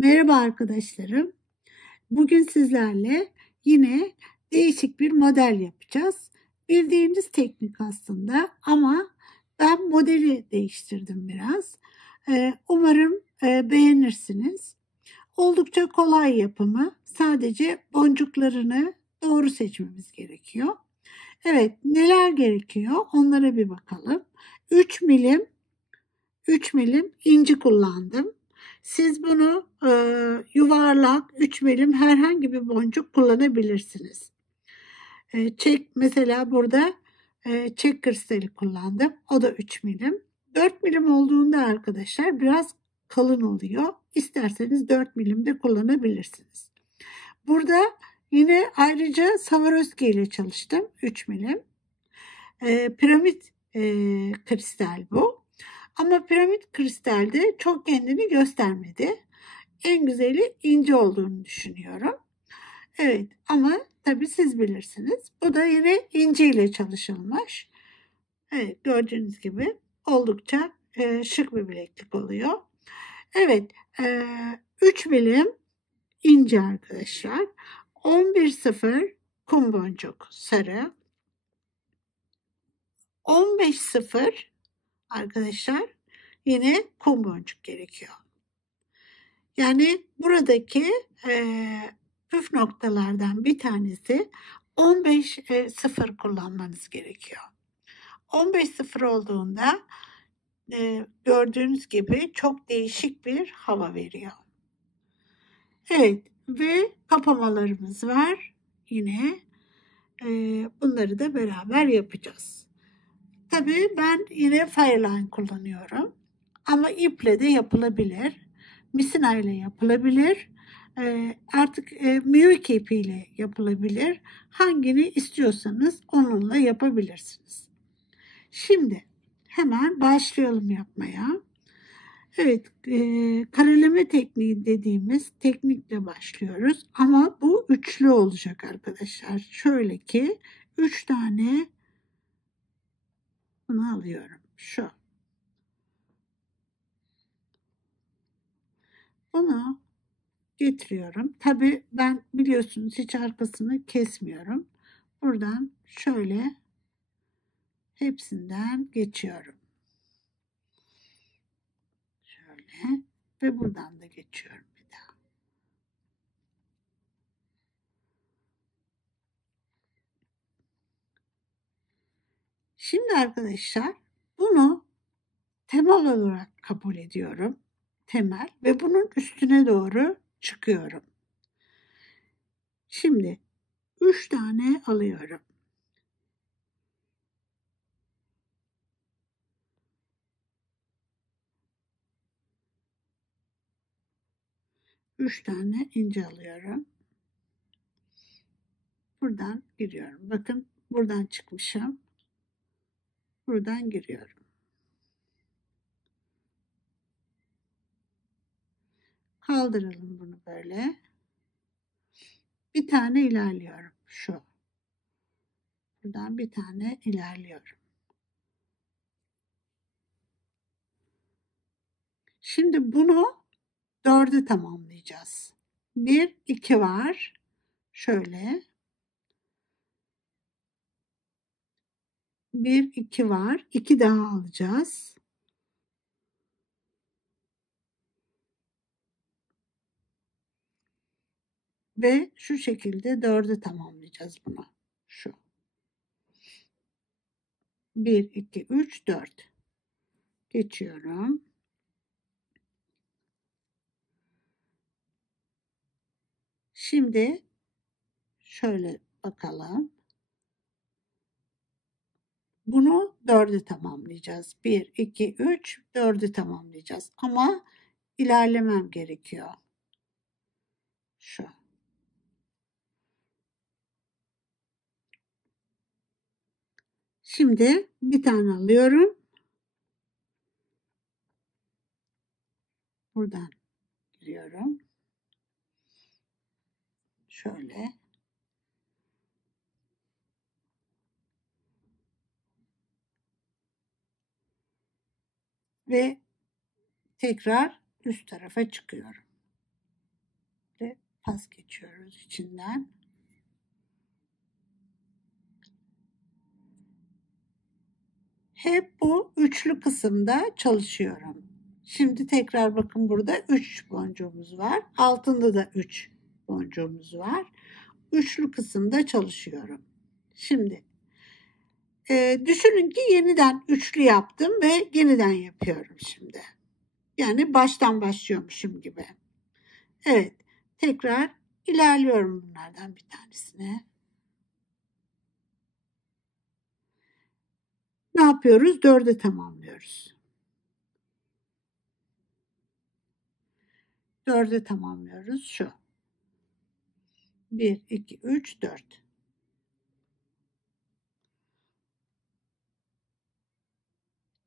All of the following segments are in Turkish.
Merhaba arkadaşlarım. Bugün sizlerle yine değişik bir model yapacağız. Bildiğimiz teknik aslında ama ben modeli değiştirdim biraz. Umarım beğenirsiniz. Oldukça kolay yapımı. Sadece boncuklarını doğru seçmemiz gerekiyor. Evet, neler gerekiyor? Onlara bir bakalım. 3 milim 3 milim inci kullandım. Siz bunu yuvarlak 3 milim herhangi bir boncuk kullanabilirsiniz. Çek mesela burada çek kristali kullandım. O da 3 milim. 4 milim olduğunda arkadaşlar biraz kalın oluyor. İsterseniz 4 milim de kullanabilirsiniz. Burada yine ayrıca Swarovski ile çalıştım. 3 milim. Piramit kristal bu. Ama piramit kristalde çok kendini göstermedi. En güzeli ince olduğunu düşünüyorum. Evet ama tabii siz bilirsiniz. Bu da yine ince ile çalışılmış. Evet gördüğünüz gibi oldukça şık bir bileklik oluyor. Evet 3 milim ince arkadaşlar. 11.0 kum boncuk sarı. 15.0 arkadaşlar yine kum boncuk gerekiyor. Yani buradaki püf noktalardan bir tanesi 15.0 kullanmanız gerekiyor. 15.0 olduğunda gördüğünüz gibi çok değişik bir hava veriyor. Evet ve kapamalarımız var. Yine bunları da beraber yapacağız. Tabii ben yine Fireline kullanıyorum. Ama iple de yapılabilir. Misina ile yapılabilir. Artık Miyuki ipiyle yapılabilir. Hangini istiyorsanız onunla yapabilirsiniz. Şimdi hemen başlayalım yapmaya. Evet, kareleme tekniği dediğimiz teknikle başlıyoruz. Ama bu üçlü olacak arkadaşlar. Şöyle ki 3 tane bunu alıyorum. Şu. Bunu getiriyorum. Tabii ben biliyorsunuz hiç arkasını kesmiyorum. Buradan şöyle hepsinden geçiyorum. Şöyle ve buradan da geçiyorum bir daha. Şimdi arkadaşlar bunu temel olarak kabul ediyorum. Temel ve bunun üstüne doğru çıkıyorum. Şimdi 3 tane alıyorum. 3 tane ince alıyorum. Buradan giriyorum. Bakın buradan çıkmışım. Buradan giriyorum. Kaldıralım bunu böyle. Bir tane ilerliyorum. Şu. Buradan bir tane ilerliyorum. Şimdi bunu 4'ü tamamlayacağız. 1, 2 var. Şöyle. 1, 2 var. 2 daha alacağız. Ve şu şekilde 4'ü tamamlayacağız bunu. Şu. 1, 2, 3, 4. Geçiyorum. Şimdi şöyle bakalım. Bunu 4'ü tamamlayacağız. 1, 2, 3, 4'ü tamamlayacağız. Ama ilerlemem gerekiyor. Şu. Şimdi bir tane alıyorum. Buradan giriyorum. Şöyle. Ve tekrar üst tarafa çıkıyorum. pas geçiyoruz içinden. Hep bu üçlü kısımda çalışıyorum. Şimdi tekrar bakın, burada 3 boncuğumuz var. Altında da 3 boncuğumuz var. Üçlü kısımda çalışıyorum. Şimdi düşünün ki yeniden üçlü yaptım ve yeniden yapıyorum şimdi. Yani baştan başlıyormuşum gibi. Evet, tekrar ilerliyorum bunlardan bir tanesine. Ne yapıyoruz? 4'e tamamlıyoruz. 4'e tamamlıyoruz şu. 1, 2, 3, 4.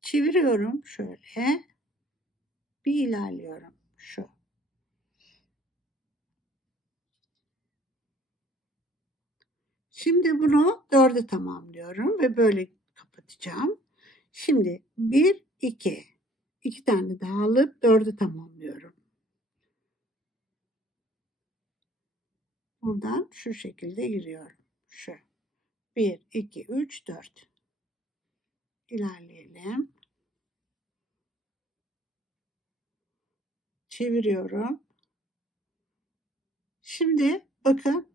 Çeviriyorum şöyle. Bir ilerliyorum şu. Şimdi bunu 4'e tamamlıyorum ve böyle kapatacağım. Şimdi 1, 2. 2 tane daha alıp 4'e tamamlıyorum. Buradan şu şekilde giriyorum. Şu. 1, 2, 3, 4. İlerleyelim. Çeviriyorum. Şimdi bakın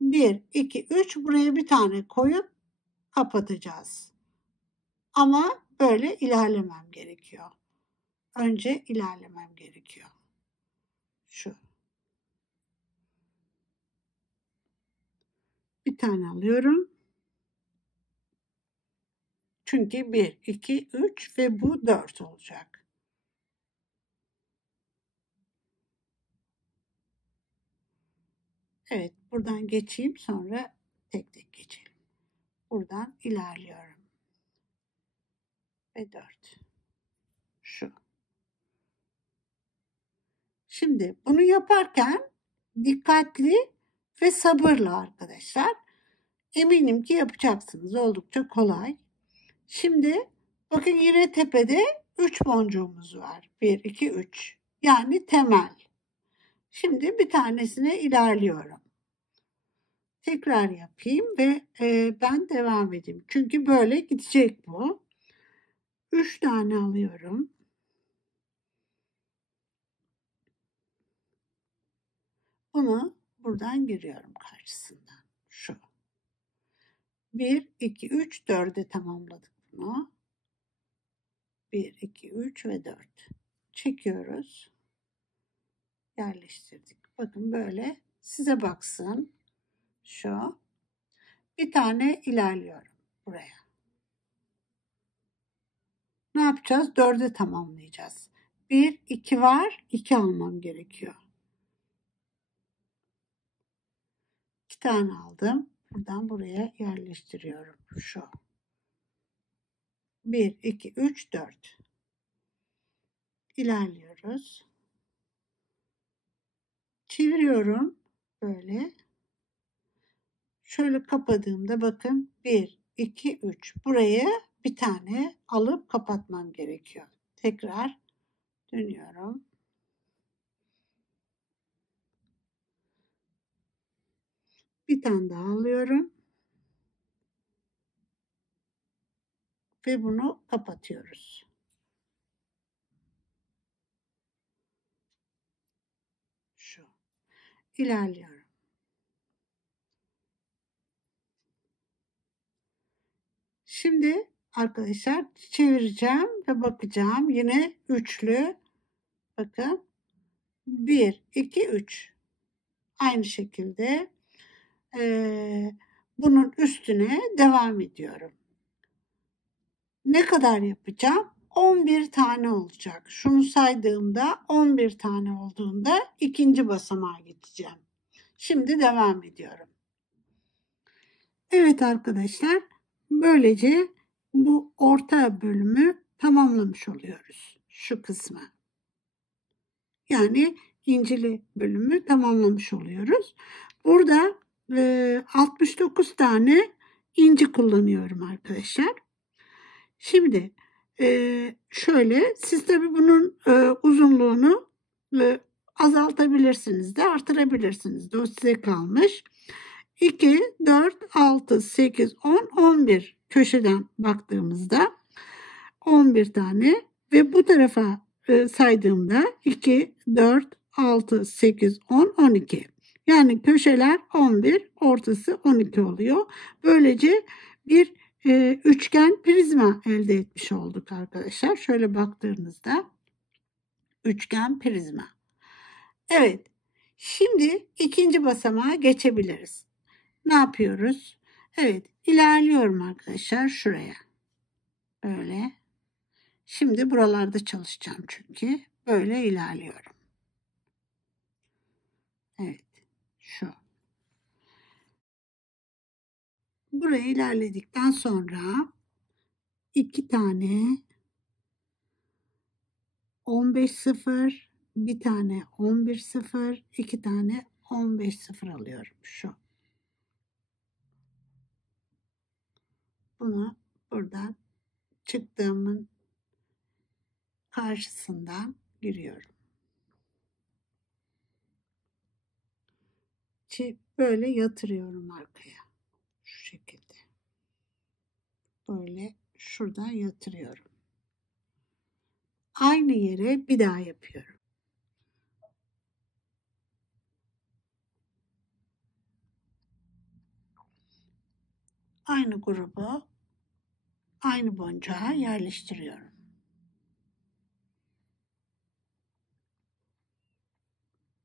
1, 2, 3 buraya bir tane koyup kapatacağız. Ama böyle ilerlemem gerekiyor. Önce ilerlemem gerekiyor. Şu. Bir tane alıyorum. Çünkü 1, 2, 3 ve bu 4 olacak. Evet, buradan geçeyim, sonra tek tek geçelim. Buradan ilerliyorum. Ve 4. Şu. Şimdi bunu yaparken dikkatli ve sabırla arkadaşlar. Eminim ki yapacaksınız. Oldukça kolay. Şimdi bakın, yine tepede 3 boncuğumuz var. 1, 2, 3. Yani temel. Şimdi bir tanesine ilerliyorum. Tekrar yapayım ve ben devam edeyim. Çünkü böyle gidecek bu. 3 tane alıyorum. Bunu buradan giriyorum karşısından. Şu. 1, 2, 3, 4'e tamamladık bunu. 1, 2, 3 ve 4. Çekiyoruz. Yerleştirdik. Bakın böyle size baksın. Şu. Bir tane ilerliyorum buraya. Ne yapacağız? 4'e tamamlayacağız. 1, 2 var. 2 almam gerekiyor. 2 tane aldım. Buradan buraya yerleştiriyorum. Şu. 1, 2, 3, 4. İlerliyoruz. Çeviriyorum. Böyle. Şöyle kapadığımda bakın 1, 2, 3. Burayı bir tane alıp kapatmam gerekiyor. Tekrar dönüyorum. Bir tane daha alıyorum. Ve bunu kapatıyoruz. Şu. İlerliyorum. Şimdi arkadaşlar çevireceğim ve bakacağım. Yine üçlü. Bakın. 1, 2, 3. Aynı şekilde bunun üstüne devam ediyorum. Ne kadar yapacağım? 11 tane olacak. Şunu saydığımda 11 tane olduğunda ikinci basamağa gideceğim. Şimdi devam ediyorum. Evet arkadaşlar, böylece bu orta bölümü tamamlamış oluyoruz. Şu kısmı. Yani incili bölümü tamamlamış oluyoruz. Burada 69 tane inci kullanıyorum arkadaşlar. Şimdi şöyle, siz tabii bunun uzunluğunu azaltabilirsiniz de artırabilirsiniz de, o size kalmış. 2, 4, 6, 8, 10, 11 köşeden baktığımızda 11 tane ve bu tarafa saydığımda 2, 4, 6, 8, 10, 12. Yani köşeler 11, ortası 12 oluyor. Böylece bir üçgen prizma elde etmiş olduk arkadaşlar. Şöyle baktığınızda üçgen prizma. Evet. Şimdi ikinci basamağa geçebiliriz. Ne yapıyoruz? Evet, ilerliyorum arkadaşlar şuraya. Böyle. Şimdi buralarda çalışacağım çünkü. Böyle ilerliyorum. Evet. Şu. Buraya ilerledikten sonra 2 tane 15 sıfır, bir tane 11 sıfır, 2 tane 15 sıfır alıyorum. Şu. Bunu buradan çıktığımın karşısından giriyorum. Böyle yatırıyorum arkaya. Şu şekilde. Böyle şuradan yatırıyorum. Aynı yere bir daha yapıyorum. Aynı grubu aynı boncuğa yerleştiriyorum.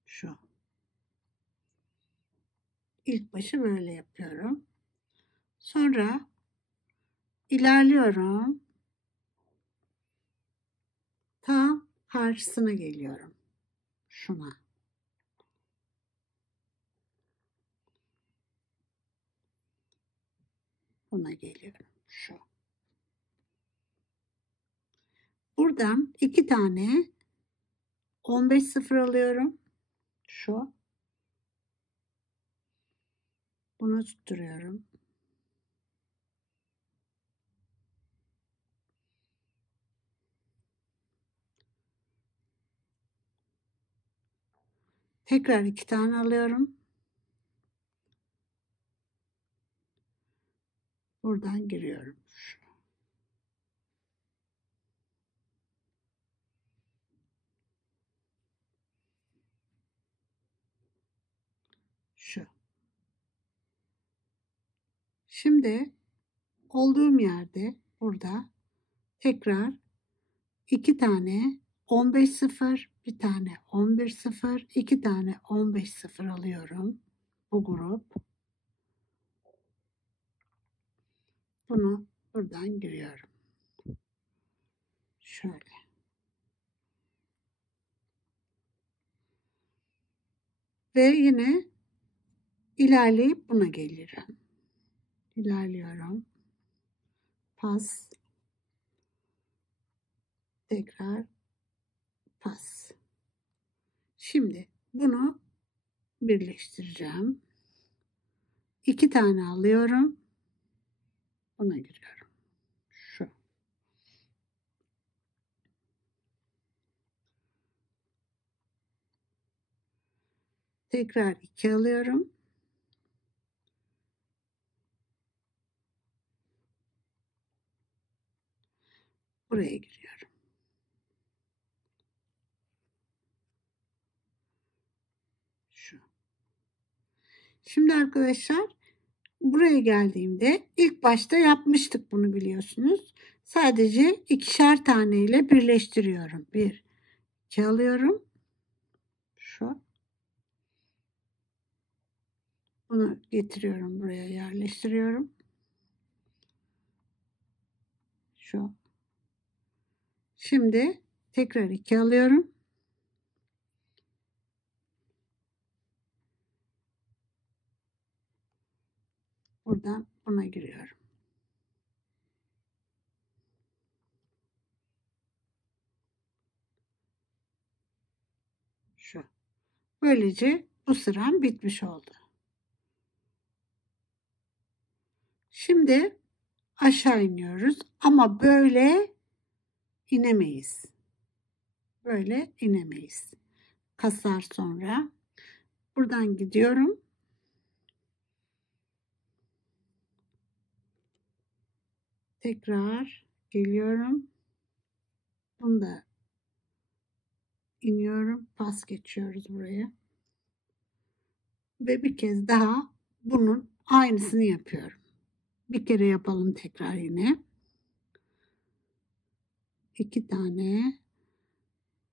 Şu. İlk başı böyle yapıyorum. Sonra ilerliyorum. Tam karşısına geliyorum. Şuna. Buna geliyorum. Şu. Buradan 2 tane 15 sıfır alıyorum. Şu. Bunu tutturuyorum. Tekrar 2 tane alıyorum. Buradan giriyorum. Şu. Şimdi olduğum yerde burada tekrar 2 tane 15 sıfır, bir tane 11 sıfır, 2 tane 15 sıfır alıyorum. Bu grup. Bunu buradan giriyorum. Şöyle. Ve yine ilerleyip buna gelirim. İlerliyorum. Pas. Tekrar pas. Şimdi bunu birleştireceğim. 2 tane alıyorum. Buna giriyorum. Şu. Tekrar 2 alıyorum. Buraya giriyorum. Şu. Şimdi arkadaşlar buraya geldiğimde ilk başta yapmıştık bunu, biliyorsunuz. Sadece ikişer tane ile birleştiriyorum. 1, 2 alıyorum. Şu. Bunu getiriyorum, buraya yerleştiriyorum. Şu. Şimdi tekrar 2 alıyorum. Buradan buna giriyorum. Şu. Böylece bu sıram bitmiş oldu. Şimdi aşağı iniyoruz ama böyle inemeyiz. Böyle inemeyiz. kasar sonra. Buradan gidiyorum. Tekrar geliyorum. Bunu da iniyorum. Pas geçiyoruz buraya. Ve bir kez daha bunun aynısını yapıyorum. Bir kere yapalım tekrar yine. 2 tane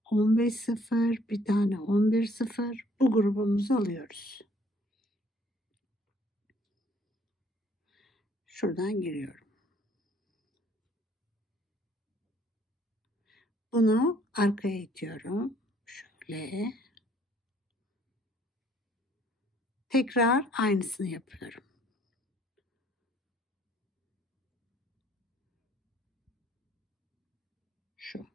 15-0, bir tane 11-0. Bu grubumuzu alıyoruz. Şuradan giriyorum. Bunu arkaya itiyorum. Şöyle. Tekrar aynısını yapıyorum. Şu.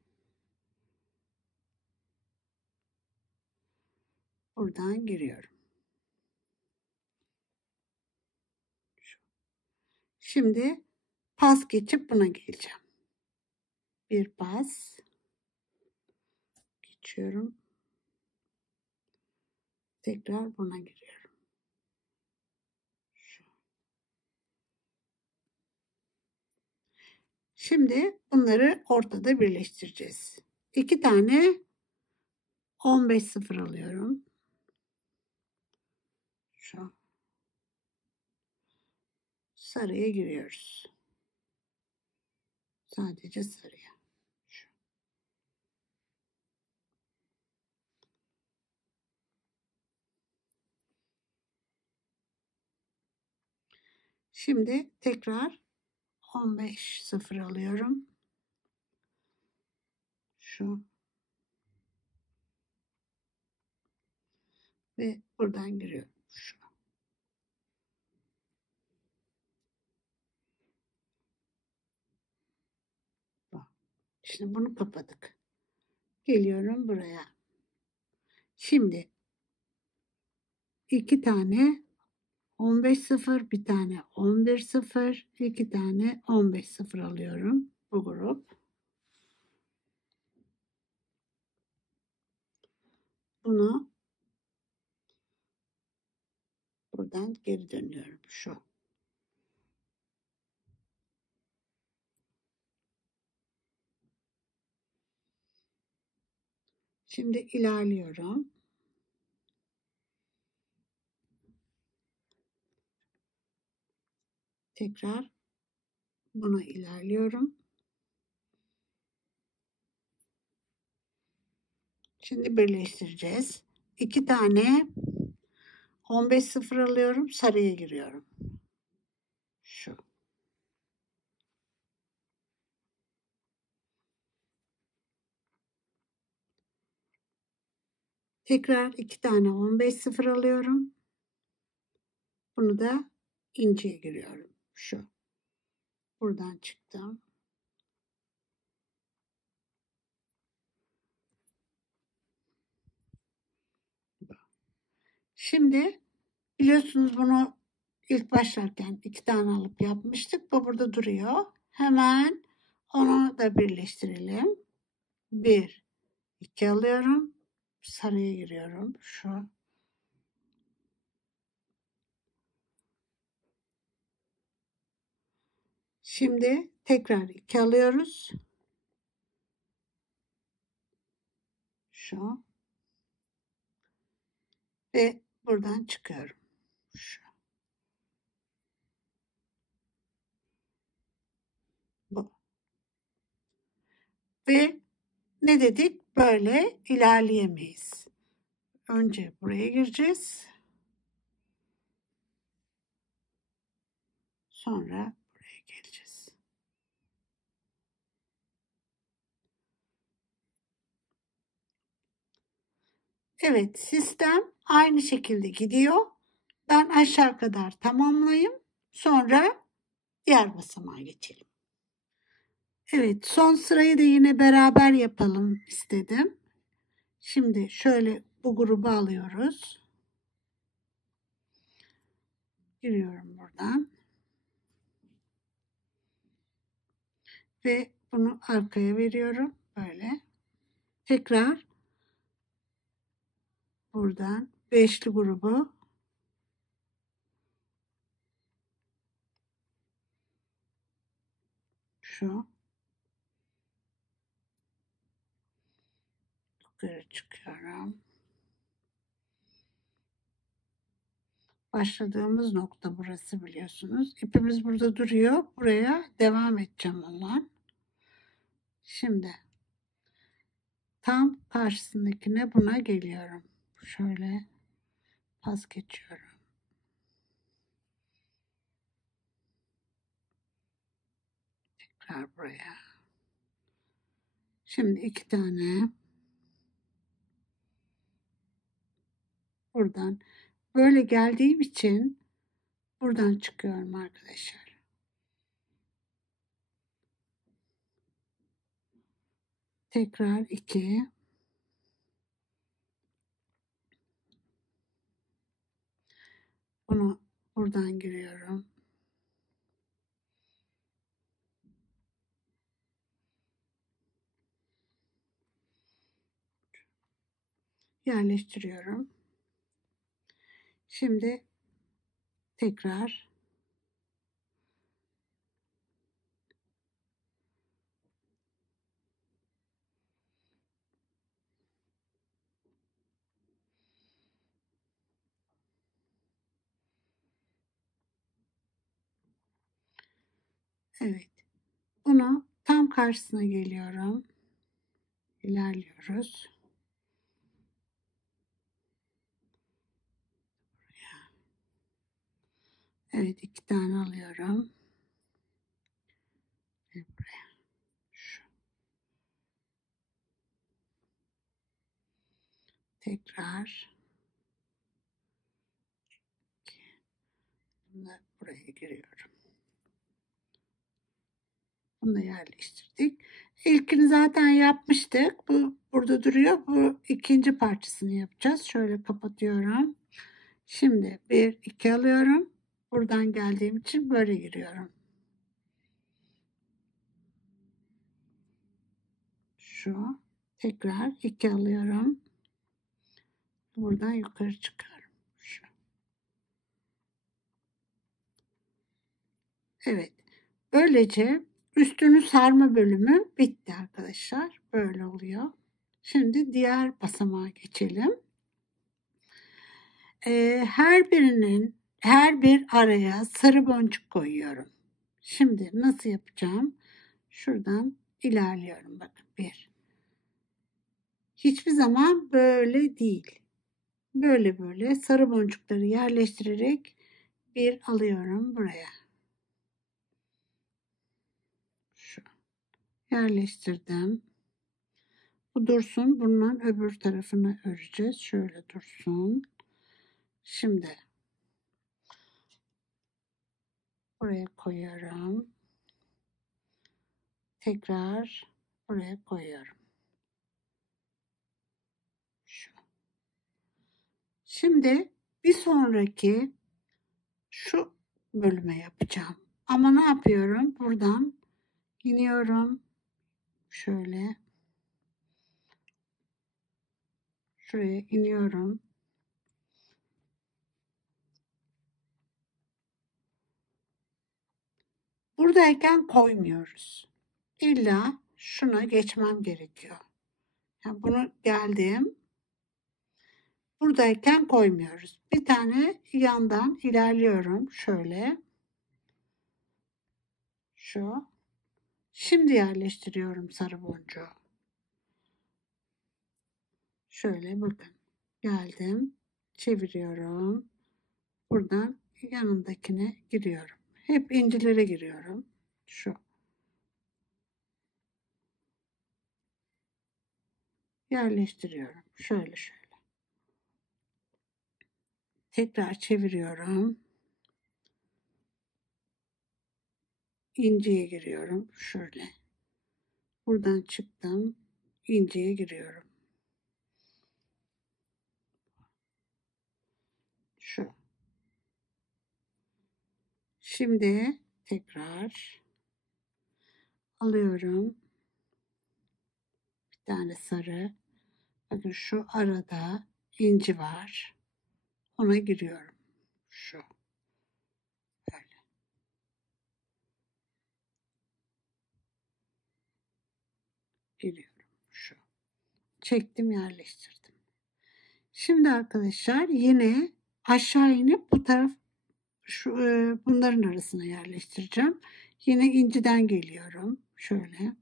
Buradan giriyorum. Şu. Şimdi pas geçip buna geleceğim. Bir pas. Geçiyorum. Tekrar buna giriyorum. Şu. Şimdi bunları ortada birleştireceğiz. 2 tane 15-0 alıyorum. Şu. Sarıya giriyoruz. Sadece sarıya. Şu. Şimdi tekrar 15-0 alıyorum. Şu. Ve buradan giriyorum. Şu. Şimdi bunu kapadık. Geliyorum buraya. Şimdi 2 tane 15-0, bir tane 11-0, 2 tane 15-0 alıyorum. Bu grup. Bunu buradan geri dönüyorum. Şu. Şimdi ilerliyorum. Tekrar buna ilerliyorum. Şimdi birleştireceğiz. 2 tane 15-0 alıyorum. Sarıya giriyorum. Şu. Tekrar 2 tane 15-0 alıyorum. Bunu da inciye giriyorum. Şu. Buradan çıktım. Şimdi biliyorsunuz bunu ilk başlarken 2 tane alıp yapmıştık. Bu burada duruyor. Hemen onu da birleştirelim. 1, 2 alıyorum. Sarıya giriyorum. Şu. Şimdi tekrar 2 alıyoruz. Şu. Ve buradan çıkıyorum. Şu. Bu. Ve ne dedik? Böyle ilerleyemeyiz. Önce buraya gireceğiz. Sonra buraya geleceğiz. Evet, sistem aynı şekilde gidiyor. Ben aşağı kadar tamamlayayım. Sonra diğer basamağa geçelim. Evet, son sırayı da yine beraber yapalım istedim. Şimdi şöyle bu grubu alıyoruz. Giriyorum buradan. Ve bunu arkaya veriyorum. Böyle. Tekrar buradan beşli grubu şu yukarı çıkıyorum. Başladığımız nokta burası biliyorsunuz. İpimiz burada duruyor. Buraya devam edeceğim ondan. Şimdi tam karşısındakine buna geliyorum. Şöyle pas geçiyorum. Tekrar buraya. Şimdi 2 tane buradan böyle geldiğim için buradan çıkıyorum arkadaşlar. Tekrar 2. Bunu buradan giriyorum. Yerleştiriyorum. Şimdi tekrar evet. Bunu tam karşısına geliyorum. İlerliyoruz. Evet, 2 tane alıyorum. Ve buraya. Şu. Tekrar. Bunlar buraya giriyorum. Bunu da yerleştirdik. İlkini zaten yapmıştık. Bu burada duruyor. Bu ikinci parçasını yapacağız. Şöyle kapatıyorum. Şimdi 1, 2 alıyorum. Buradan geldiğim için böyle giriyorum. Şu. Tekrar 2 alıyorum. Buradan yukarı çıkıyorum. Şu. Evet. Böylece üstünü sarma bölümü bitti arkadaşlar. Böyle oluyor. Şimdi diğer basamağa geçelim. Her bir araya sarı boncuk koyuyorum. Şimdi nasıl yapacağım? Şuradan ilerliyorum. Bakın 1. Hiçbir zaman böyle değil. Böyle sarı boncukları yerleştirerek bir alıyorum buraya. Şu. Yerleştirdim. Bu dursun. Bunun öbür tarafını öreceğiz. Şöyle dursun. Şimdi buraya koyuyorum. Tekrar buraya koyuyorum. Şu. Şimdi bir sonraki şu bölüme yapacağım. Ama ne yapıyorum? Buradan iniyorum. Şöyle. Şuraya iniyorum. Buradayken koymuyoruz. İlla şuna geçmem gerekiyor. Yani bunu geldim. Buradayken koymuyoruz. Bir tane yandan ilerliyorum. Şöyle. Şu. Şimdi yerleştiriyorum sarı boncuğu. Şöyle bakın. Geldim. Çeviriyorum. Buradan yanındakine giriyorum. Hep incilere giriyorum. Şu. Yerleştiriyorum. Şöyle. Tekrar çeviriyorum. İnciye giriyorum. Şöyle. Buradan çıktım. İnciye giriyorum. Şu. Şimdi tekrar alıyorum. Bir tane sarı. Bakın şu arada inci var. Ona giriyorum. Şu. Böyle. Giriyorum. Şu. Çektim, yerleştirdim. Şimdi arkadaşlar yine aşağı inip bu taraf bunların arasına yerleştireceğim. Yine inciden geliyorum. Şöyle.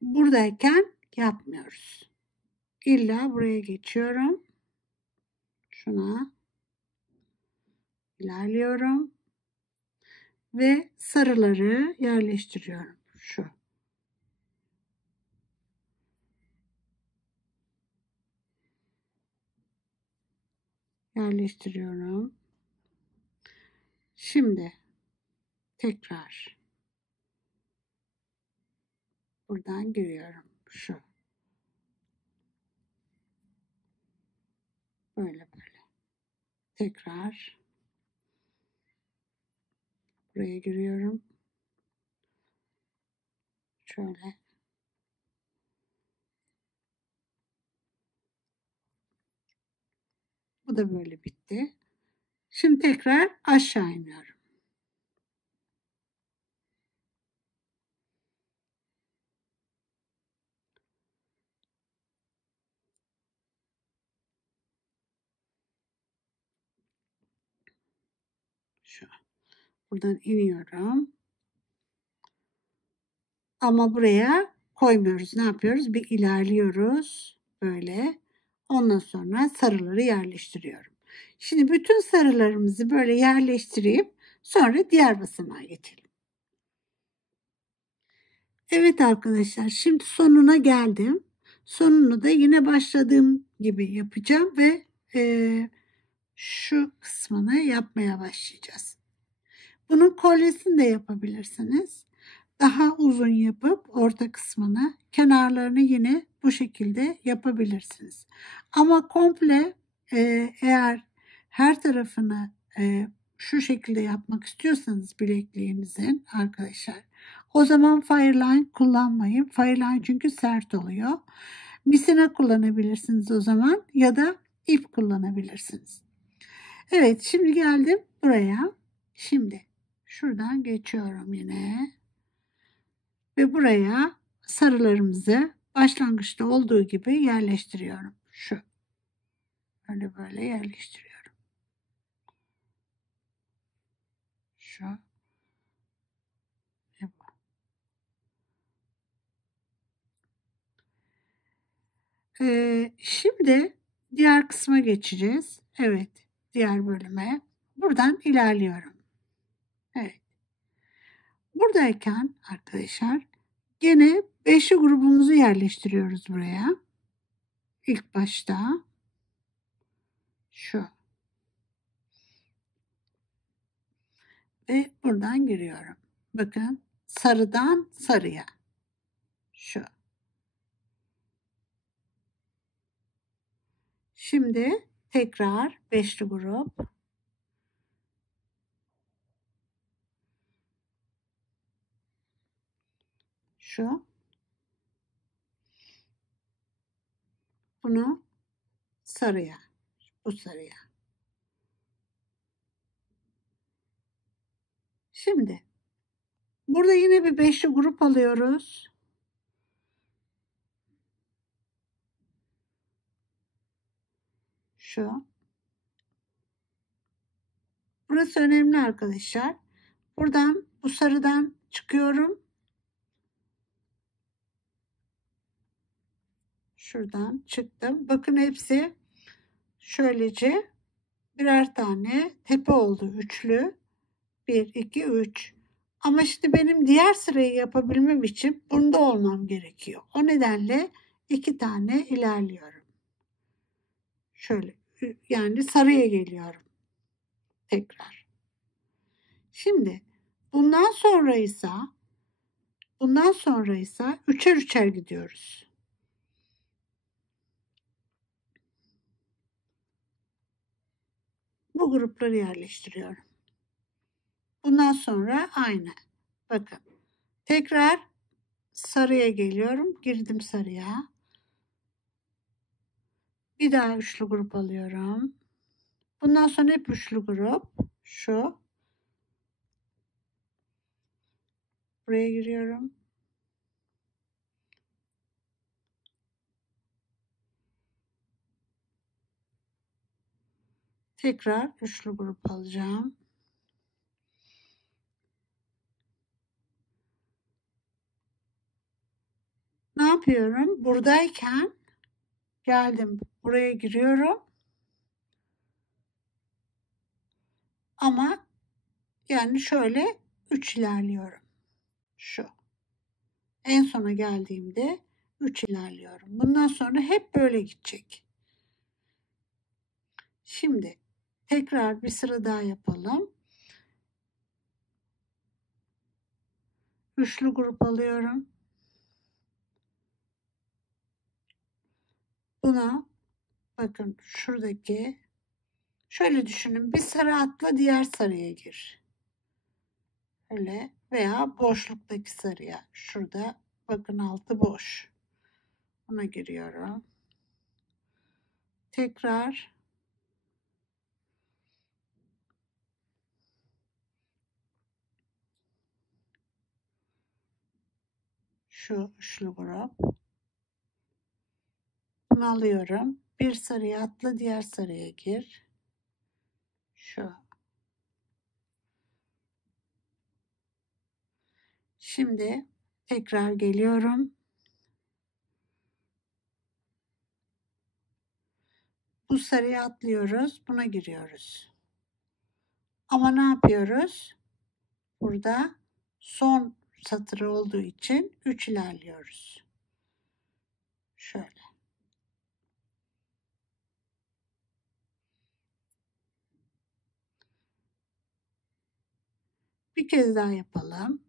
Buradayken yapmıyoruz. İlla buraya geçiyorum. Şuna ilerliyorum ve sarıları yerleştiriyorum. Şu. Yerleştiriyorum. Şimdi tekrar buradan giriyorum. Şu. Böyle. Tekrar buraya giriyorum. Şöyle. Bu da böyle bitti. Şimdi tekrar aşağı iniyorum. Şu. Buradan iniyorum. Ama buraya koymuyoruz. Ne yapıyoruz? Bir ilerliyoruz. Böyle. Ondan sonra sarıları yerleştiriyorum. Şimdi bütün sarılarımızı böyle yerleştireyim. Sonra diğer basamağa geçelim. Evet arkadaşlar, şimdi sonuna geldim. Sonunu da yine başladığım gibi yapacağım ve şu kısmını yapmaya başlayacağız. Bunun kolyesini de yapabilirsiniz. Daha uzun yapıp orta kısmını, kenarlarını yine bu şekilde yapabilirsiniz. Ama komple eğer her tarafını şu şekilde yapmak istiyorsanız bilekliğinizin arkadaşlar, o zaman Fireline kullanmayın. Fireline çünkü sert oluyor. Misina kullanabilirsiniz o zaman ya da ip kullanabilirsiniz. Evet, şimdi geldim buraya. Şimdi şuradan geçiyorum yine. Ve buraya sarılarımızı başlangıçta olduğu gibi yerleştiriyorum. Şu. Böyle yerleştiriyorum. Şu. Ve bu. Şimdi diğer kısma geçeceğiz. Evet. Diğer bölüme. Buradan ilerliyorum. Evet. Buradayken arkadaşlar gene beşli grubumuzu yerleştiriyoruz buraya. İlk başta şu. Ve buradan giriyorum. Bakın, sarıdan sarıya. Şu. Şimdi tekrar beşli grup. Şu. Bunu sarıya. Bu sarıya. Şimdi burada yine bir beşli grup alıyoruz. Şu. Burası önemli arkadaşlar. Buradan bu sarıdan çıkıyorum. Şuradan çıktım. Bakın hepsi şöylece birer tane tepe oldu. Üçlü. 1, 2, 3. Ama şimdi benim diğer sırayı yapabilmem için bunda olmam gerekiyor. O nedenle 2 tane ilerliyorum. Şöyle, yani sarıya geliyorum. Tekrar. Şimdi bundan sonra ise üçer üçer gidiyoruz. bu grupları yerleştiriyorum. Bundan sonra aynı. Bakın. Tekrar sarıya geliyorum. Girdim sarıya. Bir daha üçlü grup alıyorum. Bundan sonra hep üçlü grup. Şu. Buraya giriyorum. Tekrar üçlü grup alacağım. Ne yapıyorum? Buradayken geldim. Buraya giriyorum. Ama yani şöyle 3 ilerliyorum. Şu. En sona geldiğimde 3 ilerliyorum. Bundan sonra hep böyle gidecek. Şimdi tekrar bir sıra daha yapalım. Üçlü grup alıyorum. Buna bakın şuradaki şöyle düşünün. Bir sarı atla diğer sarıya gir. Öyle veya boşluktaki sarıya. Şurada bakın altı boş. Buna giriyorum. Tekrar şu üçlü grup. Bunu alıyorum. Bir sarıya atla diğer sarıya gir. Şu. Şimdi tekrar geliyorum. Bu sarıya atlıyoruz. Buna giriyoruz. Ama ne yapıyoruz? Burada son satır olduğu için 3 ilerliyoruz. Şöyle. Bir kez daha yapalım.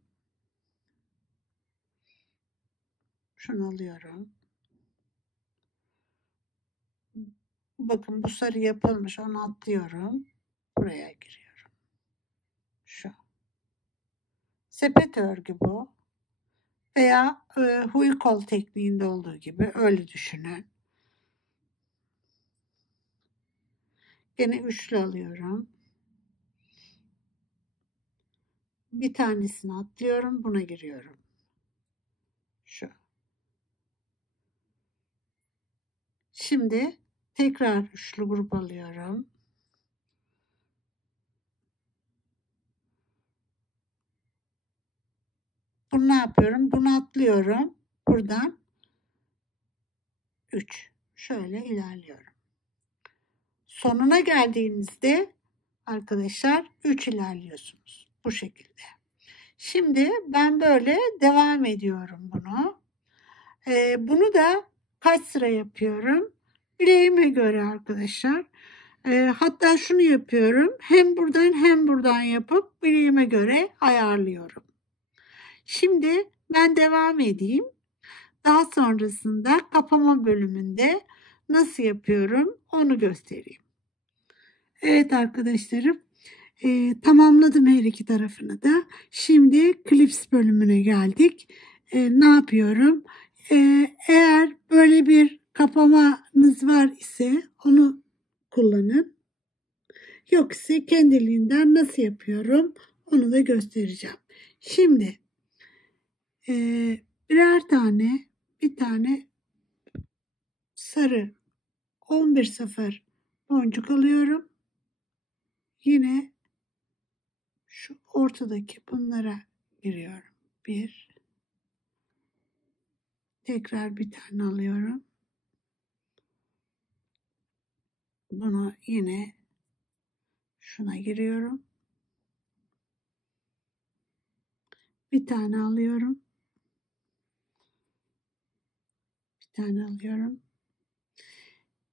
Şunu alıyorum. Bakın bu sarı yapılmış. Onu atlıyorum. Buraya giriyorum. Şu. Sepet örgü bu. Veya huy kol tekniğinde olduğu gibi öyle düşünün. Yine üçlü alıyorum. Bir tanesini atlıyorum. Buna giriyorum. Şu. Şimdi tekrar üçlü grup alıyorum. Bunu ne yapıyorum? Bunu atlıyorum. Buradan 3. Şöyle ilerliyorum. Sonuna geldiğinizde arkadaşlar 3 ilerliyorsunuz. Bu şekilde. Şimdi ben böyle devam ediyorum bunu. Bunu da kaç sıra yapıyorum? Bileğime göre arkadaşlar. Hatta şunu yapıyorum. Hem buradan yapıp bileğime göre ayarlıyorum. Şimdi ben devam edeyim. Daha sonrasında kapama bölümünde nasıl yapıyorum onu göstereyim. Evet arkadaşlarım, tamamladım her iki tarafını da. Şimdi klips bölümüne geldik. Ne yapıyorum? Eğer böyle bir kapamanız var ise onu kullanın. Yok ise kendiliğinden nasıl yapıyorum onu da göstereceğim. Şimdi birer tane bir tane sarı 11 sefer boncuk alıyorum. Yine şu ortadaki bunlara giriyorum. Bir. Tekrar bir tane alıyorum. Bunu yine şuna giriyorum. Bir tane alıyorum. Bir tane alıyorum.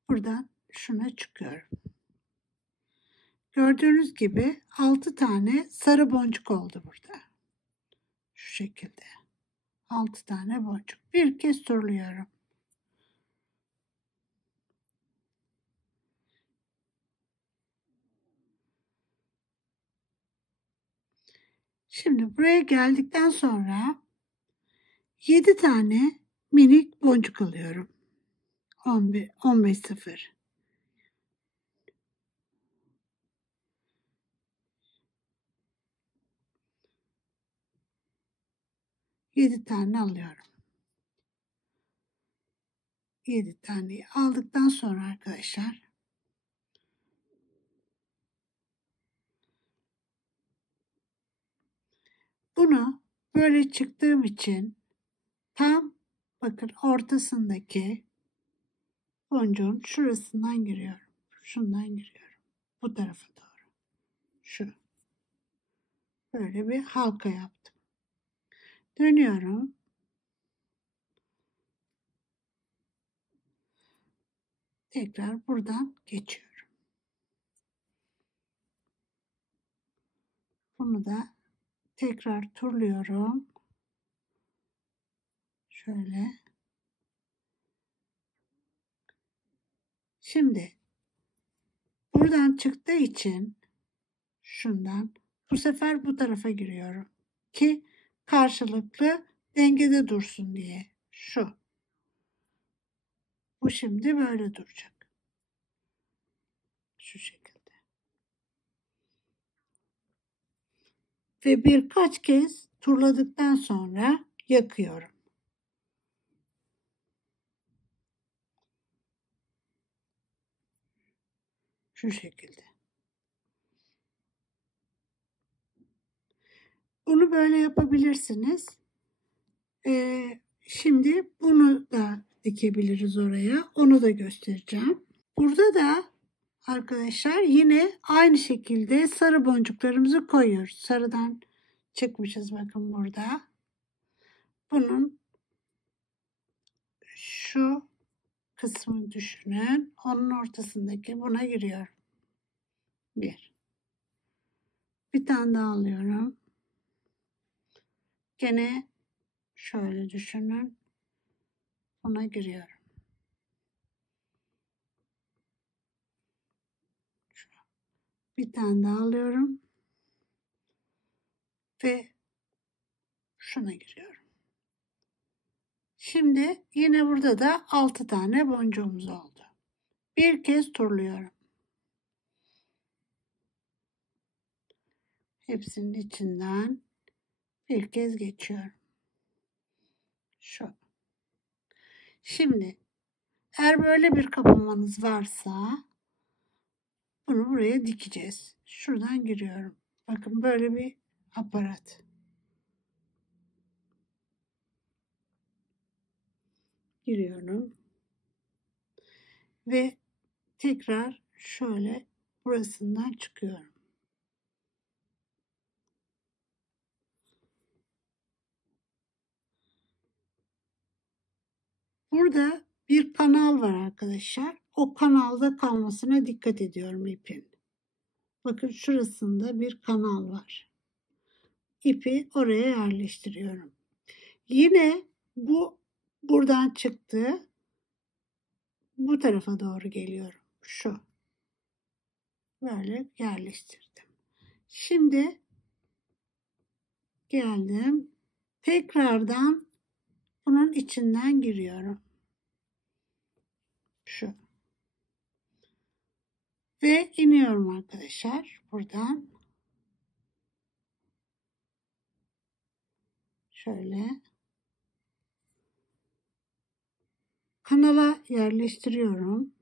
Buradan şuna çıkıyorum. Gördüğünüz gibi 6 tane sarı boncuk oldu burada. Şu şekilde. 6 tane boncuk. Bir kez turluyorum. Şimdi buraya geldikten sonra 7 tane minik boncuk alıyorum. 11, 15 sıfır. Yedi tane alıyorum. 7 taneyi aldıktan sonra arkadaşlar bunu böyle çıktığım için tam bakın ortasındaki boncuğun şurasından giriyorum. Şundan giriyorum. Bu tarafa doğru. Şu. Böyle bir halka yaptım. Dönüyorum. Tekrar buradan geçiyorum. Bunu da tekrar turluyorum. Şöyle. Şimdi buradan çıktığı için şundan bu sefer bu tarafa giriyorum ki karşılıklı dengede dursun diye. Şu. Bu şimdi böyle duracak. Şu şekilde. Ve birkaç kez turladıktan sonra yakıyorum. Şu şekilde. Bunu böyle yapabilirsiniz. Şimdi bunu da dikebiliriz oraya. Onu da göstereceğim. Burada da arkadaşlar yine aynı şekilde sarı boncuklarımızı koyuyoruz. Sarıdan çıkmışız bakın burada. Bunun şu kısmını düşünün. Onun ortasındaki buna giriyorum. Bir tane daha alıyorum. Gene şöyle düşünün. Buna giriyorum. Bir tane daha alıyorum. Ve şuna giriyorum. Şimdi yine burada da 6 tane boncuğumuz oldu. Bir kez turluyorum. Hepsinin içinden bir kez geçiyorum. Şu. Şimdi eğer böyle bir kapamanız varsa bunu buraya dikeceğiz. Şuradan giriyorum. Bakın böyle bir aparat. Giriyorum. Ve tekrar şöyle burasından çıkıyorum. Burada bir kanal var arkadaşlar. O kanalda kalmasına dikkat ediyorum ipin. Bakın şurasında bir kanal var. İpi oraya yerleştiriyorum. Yine bu buradan çıktı. Bu tarafa doğru geliyorum. Şu. Böyle yerleştirdim. Şimdi geldim. Tekrardan bunun içinden giriyorum. Şu. Ve iniyorum arkadaşlar. Buradan. Şöyle. Kanala yerleştiriyorum.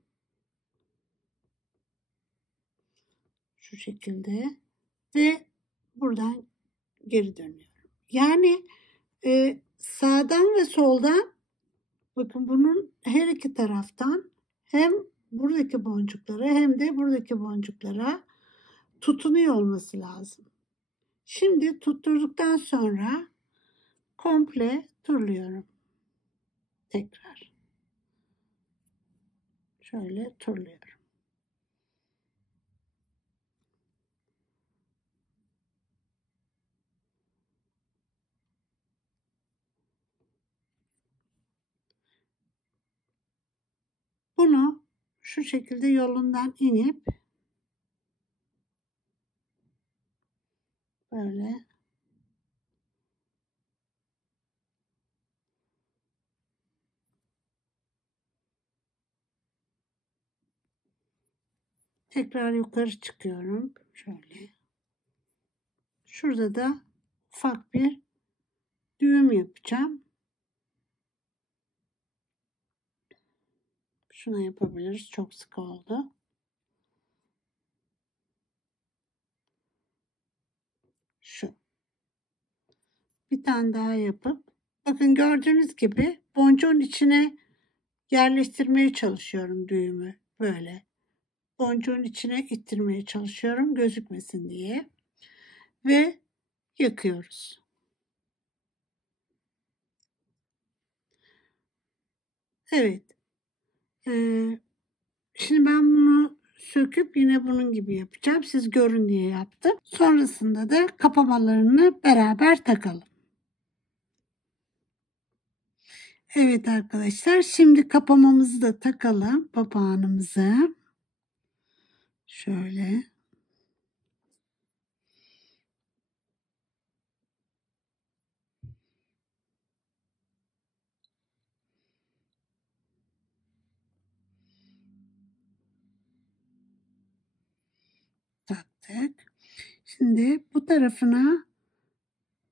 Şu şekilde. Ve buradan geri dönüyorum. Yani sağdan ve soldan bakın bunun her iki taraftan hem buradaki boncuklara hem de buradaki boncuklara tutunuyor olması lazım. Şimdi tutturduktan sonra komple turluyorum. Tekrar. Şöyle turluyorum. Bunu şu şekilde yolundan inip böyle Tekrar yukarı çıkıyorum. Şöyle. Şurada da ufak bir düğüm yapacağım. Şuna yapabiliriz. Çok sık oldu. Şu. Bir tane daha yapıp bakın gördüğünüz gibi boncuğun içine yerleştirmeye çalışıyorum düğümü. Böyle. Boncuğun içine ittirmeye çalışıyorum gözükmesin diye. Ve yakıyoruz. Evet. Şimdi ben bunu söküp yine bunun gibi yapacağım. Siz görün diye yaptım. Sonrasında da kapamalarını beraber takalım. Evet arkadaşlar, şimdi kapamamızı da takalım papağanımızı. Şöyle. Taktık. Şimdi bu tarafına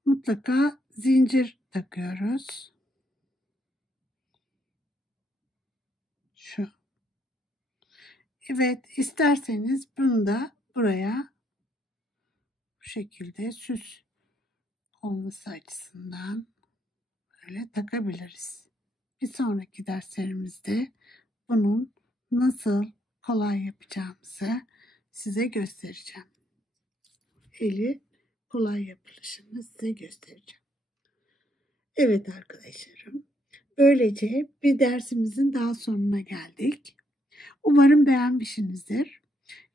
mutlaka zincir takıyoruz. Şu. Evet, isterseniz bunu da buraya bu şekilde süs olması açısından böyle takabiliriz. Bir sonraki derslerimizde bunun nasıl kolay yapacağımızı size göstereceğim. Eli kolay yapılışını size göstereceğim. Evet arkadaşlarım, böylece bir dersimizin daha sonuna geldik. Umarım beğenmişsinizdir.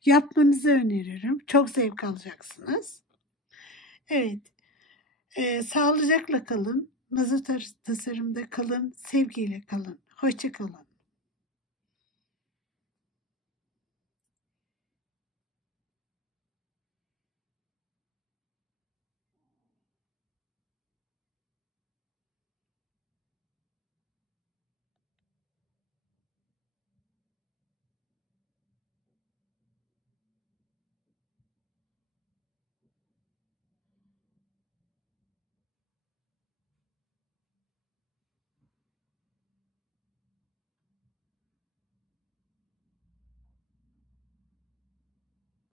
Yapmanızı öneririm. Çok zevk alacaksınız. Evet, sağlıcakla kalın. Nazır tasarımda kalın. Sevgiyle kalın. Hoşça kalın.